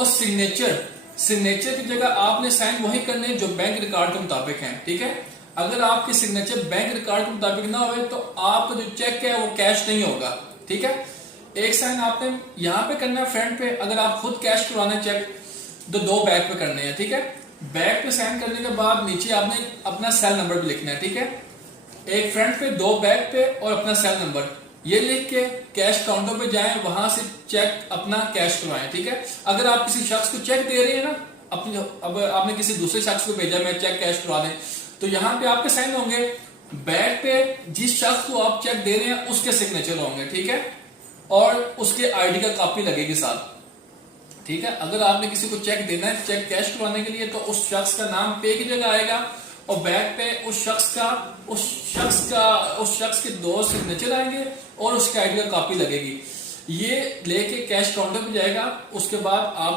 اور سگنیچر کی جگہ آپ نے سائن وہی کرنے ہیں جو بینک ریکارڈ کے مطابق ہیں. ٹھیک ہے. اگر آپ کی سگنیچر بینک ریکارڈ کے مطابق نہ ہوئے تو آپ کا جو چیک ہے وہ کیش نہیں ہوگا. ٹھیک ہے. ایک سائن آپ نے یہاں پہ کرنا ہے فرنٹ پہ. اگر آپ خود کیش کروانا چیک تو 2 بیک پہ کرنے ہیں. ٹھیک ہے. بیک پہ سائن کرنے کے بعد نیچے آپ نے اپنا سیل نمبر بھی لکھنا ہے. ٹھیک ہے. ایک فرنٹ پہ 2 بیک پہ اور اپنا سیل نمبر یہ لکھ کے کیش کاؤنٹر پہ جائیں, وہاں سے چیک اپنا کیش کروائیں. ٹھیک ہے. اگر آپ کسی شخص کو چیک دے رہے ہیں نا, اب آپ نے کسی دوسرے شخص کو بھیجا میں چیک کیش کروا دیں, تو یہاں پہ آپ کے سائن ہوں گے. بیک پہ جس شخص کو آپ چیک دے رہے ہیں اس کے سگنیچر ہوں گے. ٹھیک ہے. اور اس کے آئی ڈی کا کاپی لگے گی ساتھ. ٹھیک ہے. اگر آپ نے کسی کو چیک دینا ہے چیک کیش کروانے کے لیے تو اس شخص کا نام پے کی جگہ آئے گا, اور بیک پہ اس شخص کے 2 سگنیچر آئیں گے اور اس کے آئی ڈی کا کاپی لگے گی. یہ لے کے کیش کاؤنٹر پہ جائے گا. اس کے بعد آپ